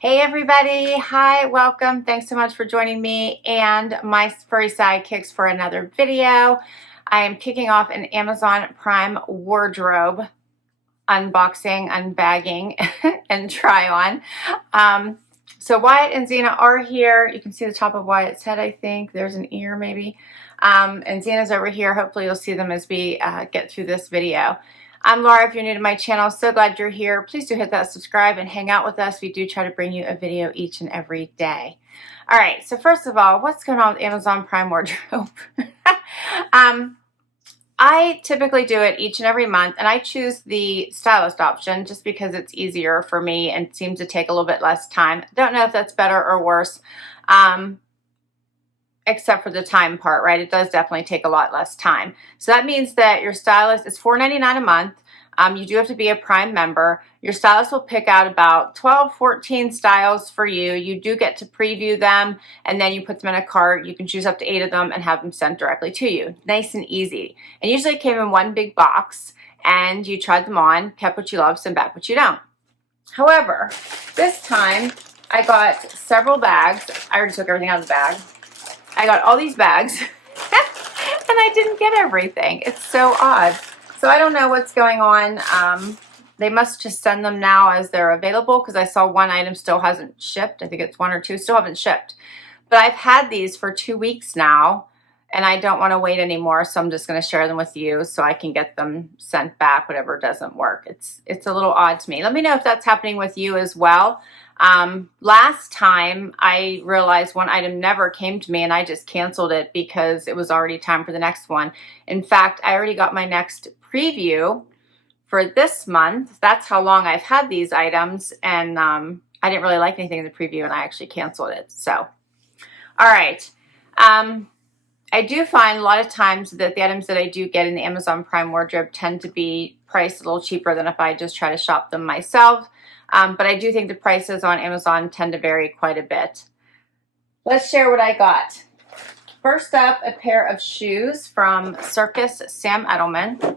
Hey everybody, hi, welcome. Thanks so much for joining me and my furry sidekicks for another video. I am kicking off an Amazon Prime wardrobe unboxing, unbagging, and try on. So Wyatt and Xena are here. You can see the top of Wyatt's head, I think. There's an ear maybe. And Xena's over here. Hopefully you'll see them as we get through this video. I'm Laura. If you're new to my channel, so glad you're here. Please do hit that subscribe and hang out with us. We do try to bring you a video each and every day. All right, so first of all, what's going on with Amazon Prime wardrobe? I typically do it each and every month, and I choose the stylist option just because it's easier for me and seems to take a little bit less time. Don't know if that's better or worse, except for the time part, right? It does definitely take a lot less time. So that means that your stylist is $4.99 a month. You do have to be a Prime member. Your stylist will pick out about 12, 14 styles for you. You do get to preview them, and then you put them in a cart. You can choose up to 8 of them and have them sent directly to you. Nice and easy. And usually it came in one big box, and you tried them on, kept what you love, sent back what you don't. However, this time I got several bags. I already took everything out of the bag. I got all these bags, and I didn't get everything. It's so odd. So I don't know what's going on. They must just send them now as they're available, because I saw one item still hasn't shipped. I think it's 1 or 2 still haven't shipped. But I've had these for 2 weeks now, and I don't want to wait anymore, so I'm just going to share them with you so I can get them sent back, whatever doesn't work. It's a little odd to me. Let me know if that's happening with you as well. Last time I realized one item never came to me, and I just canceled it because it was already time for the next one. In fact, I already got my next preview for this month. That's how long I've had these items, and I didn't really like anything in the preview, and I actually canceled it. So, all right. I do find a lot of times that the items that I do get in the Amazon Prime wardrobe tend to be priced a little cheaper than if I just try to shop them myself. But I do think the prices on Amazon tend to vary quite a bit. Let's share what I got. First up, a pair of shoes from Circus Sam Edelman.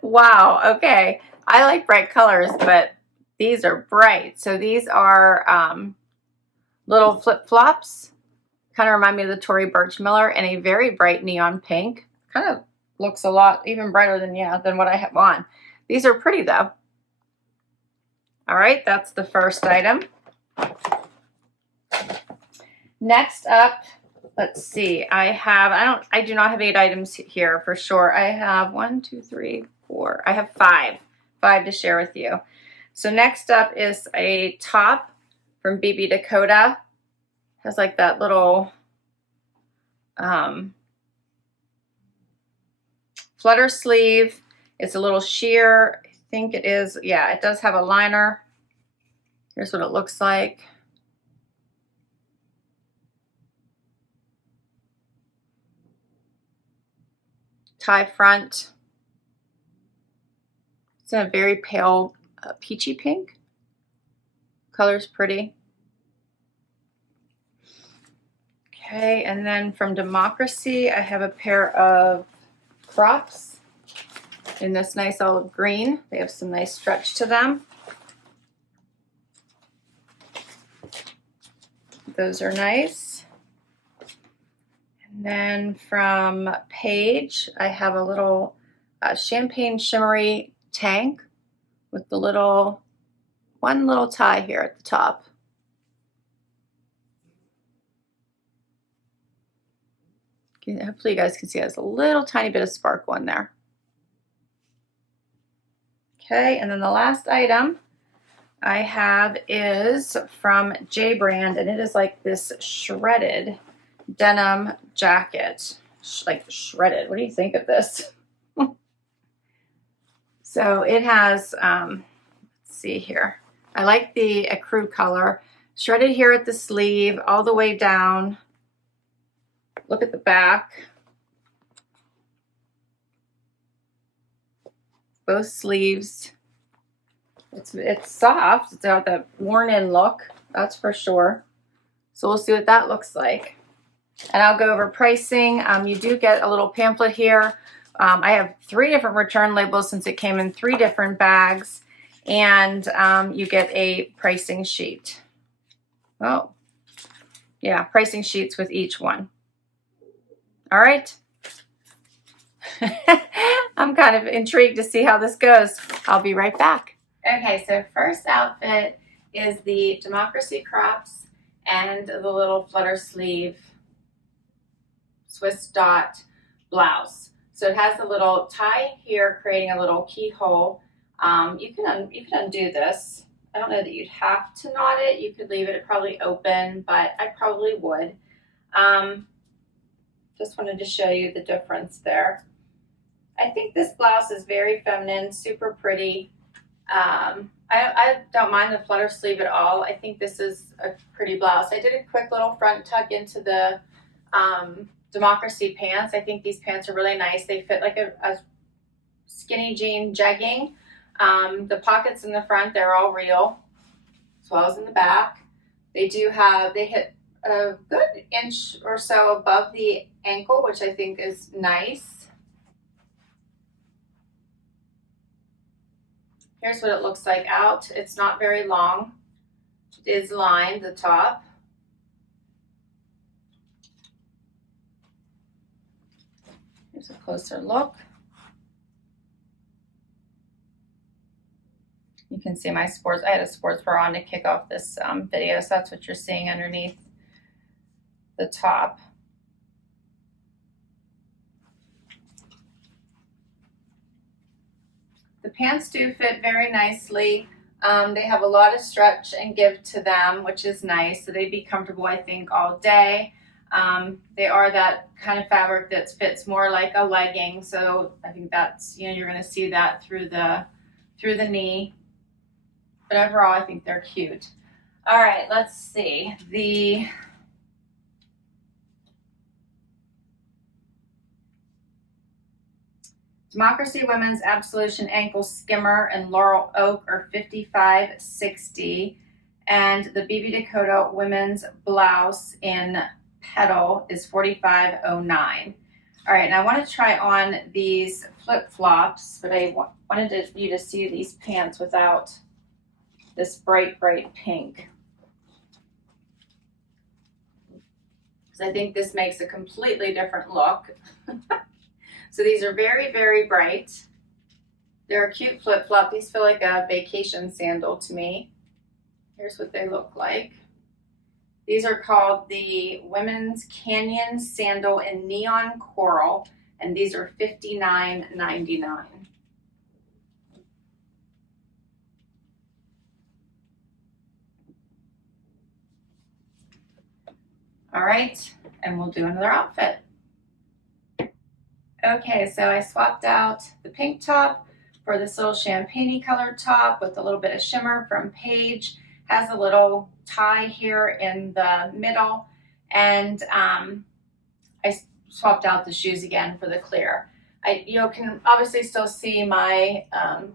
Wow, okay. I like bright colors, but these are bright. So these are little flip-flops. Kind of remind me of the Tory Burch Miller, in a very bright neon pink. Kind of looks a lot even brighter than what I have on. These are pretty though. All right, that's the first item. Next up, let's see. I do not have 8 items here for sure. I have 1, 2, 3, 4. I have 5 to share with you. So next up is a top from BB Dakota. Has like that little flutter sleeve. It's a little sheer. I think it is. Yeah, it does have a liner. Here's what it looks like. Tie front. It's in a very pale peachy pink. Color's pretty. Okay, and then from Democracy, I have a pair of Crocs in this nice olive green. They have some nice stretch to them. Those are nice. And then from Paige, I have a little champagne shimmery tank with the one little tie here at the top. Hopefully you guys can see it has a little tiny bit of sparkle in there. Okay, and then the last item I have is from J Brand, and it is like this shredded denim jacket. Like shredded. What do you think of this? So it has, let's see here. I like the ecru color. Shredded here at the sleeve, all the way down. Look at the back. Both sleeves. It's soft. It's got that worn-in look, that's for sure. So we'll see what that looks like. And I'll go over pricing. You do get a little pamphlet here. I have 3 different return labels since it came in 3 different bags. and you get a pricing sheet. Oh, yeah, pricing sheets with each one. All right. I'm kind of intrigued to see how this goes. I'll be right back. Okay, so first outfit is the Democracy Crops and the little flutter sleeve Swiss dot blouse. So it has a little tie here, creating a little keyhole. You can undo this. I don't know that you'd have to knot it. You could leave it probably open, but I probably would. Just wanted to show you the difference there. I think this blouse is very feminine, super pretty. I don't mind the flutter sleeve at all. I think this is a pretty blouse. I did a quick little front tuck into the Democracy pants. I think these pants are really nice. They fit like a skinny jean jegging. The pockets in the front, they're all real, as well as in the back. They hit a good inch or so above the ankle, which I think is nice. Here's what it looks like out. It's not very long. It is lined, the top. Here's a closer look. You can see my I had a sports bra on to kick off this video, so that's what you're seeing underneath the top. The pants do fit very nicely. They have a lot of stretch and give to them, which is nice. So they'd be comfortable, I think, all day. They are that kind of fabric that fits more like a legging. So I think that's, you're going to see that through the knee. But overall, I think they're cute. All right, let's see. The Democracy Women's Absolution Ankle Skimmer and Laurel Oak are $55.60, and the BB Dakota Women's Blouse in Petal is $45.09. All right, and I want to try on these flip-flops, but I wanted you to see these pants without this bright pink, because I think this makes a completely different look. So these are very, very bright. They're a cute flip-flop. These feel like a vacation sandal to me. Here's what they look like. These are called the Women's Canyon Sandal in Neon Coral, and these are $59.99. All right, and we'll do another outfit. Okay, so I swapped out the pink top for this little champagne colored top with a little bit of shimmer from Paige. Has a little tie here in the middle, and I swapped out the shoes again for the clear. You can obviously still see my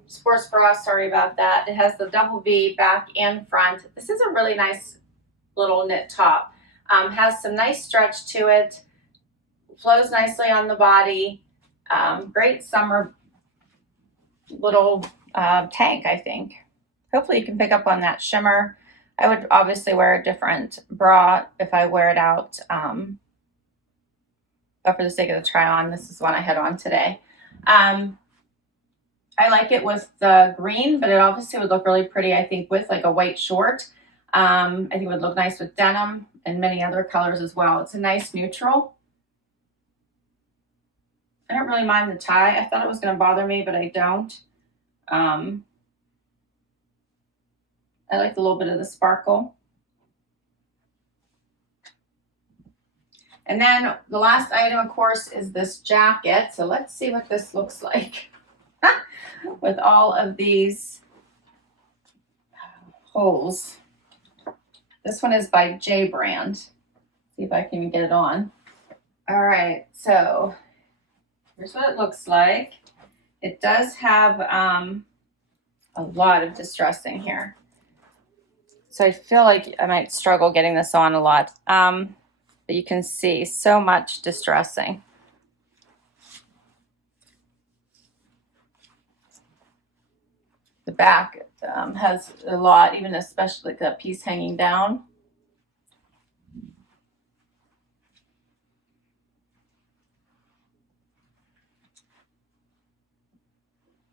sports bra. Sorry about that. It has the double V back and front. This is a really nice little knit top. Has some nice stretch to it. Flows nicely on the body. Great summer little tank, I think. Hopefully you can pick up on that shimmer. I would obviously wear a different bra if I wear it out. But for the sake of the try on, this is one I had on today. I like it with the green, but it obviously would look really pretty, I think, with like a white short. I think it would look nice with denim and many other colors as well. It's a nice neutral. I don't really mind the tie. I thought it was going to bother me, but I don't. I like a little bit of the sparkle. And then the last item, of course, is this jacket. So let's see what this looks like with all of these holes. This one is by J Brand. See if I can even get it on. All right, so here's what it looks like. It does have a lot of distressing here. So I feel like I might struggle getting this on a lot. But you can see so much distressing. The back has a lot, even especially like that piece hanging down.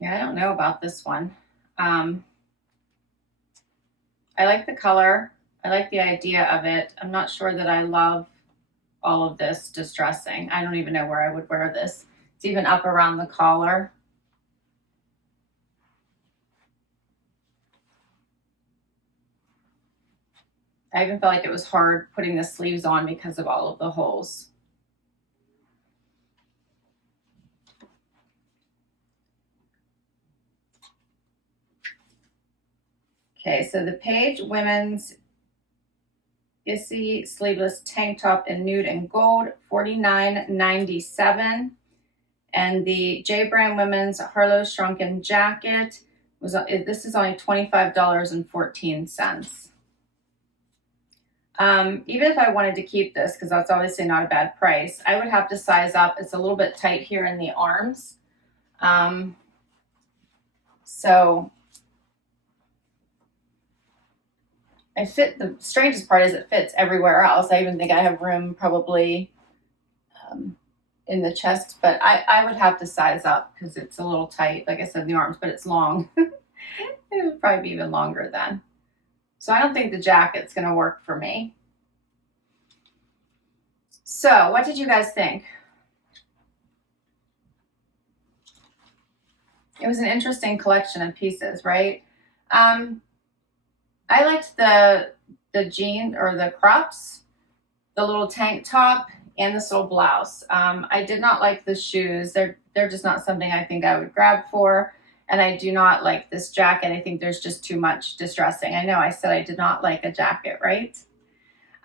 Yeah, I don't know about this one. I like the color. I like the idea of it. I'm not sure that I love all of this distressing. I don't even know where I would wear this. It's even up around the collar. I even felt like it was hard putting the sleeves on because of all of the holes. Okay, so the Page Women's Issy sleeveless tank top in nude and gold, $49.97. And the J Brand Women's Harlow Shrunken jacket was, this is only $25.14. Even if I wanted to keep this, because that's obviously not a bad price, I would have to size up. It's a little bit tight here in the arms. So I fit, the strangest part is it fits everywhere else. I even think I have room probably in the chest, but I would have to size up because it's a little tight, like I said, in the arms, but it's long. It would probably be even longer then. So I don't think the jacket's going to work for me. So what did you guys think? It was an interesting collection of pieces, right? I liked the jean or the crops, the little tank top, and this little blouse. I did not like the shoes. They're just not something I think I would grab for. And I do not like this jacket. I think there's just too much distressing. I know I said I did not like a jacket, right?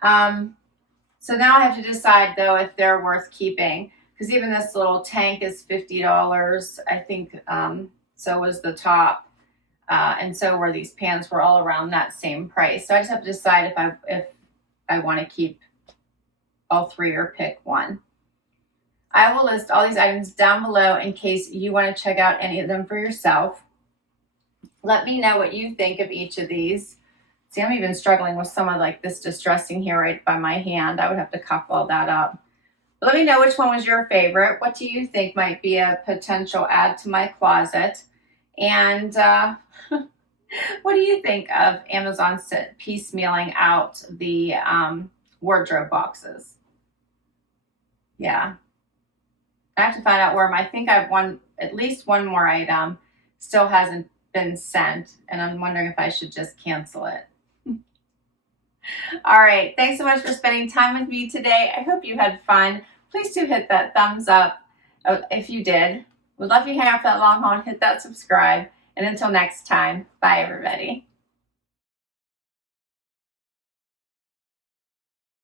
So now I have to decide though if they're worth keeping, because even this little tank is $50. I think so was the top, and so were these pants. Were all around that same price. So I just have to decide if I want to keep all three or pick one. I will list all these items down below in case you want to check out any of them for yourself. Let me know what you think of each of these. See, I'm even struggling with some of like this distressing here right by my hand. I would have to cuff all that up. But let me know which one was your favorite. What do you think might be a potential add to my closet? And what do you think of Amazon piecemealing out the wardrobe boxes? Yeah. I have to find out where I think I've at least one more item still hasn't been sent, and I'm wondering if I should just cancel it. All right, thanks so much for spending time with me today. I hope you had fun. Please do hit that thumbs up if you did. Would love you to hang out for that long haul and hit that subscribe. And until next time, bye everybody.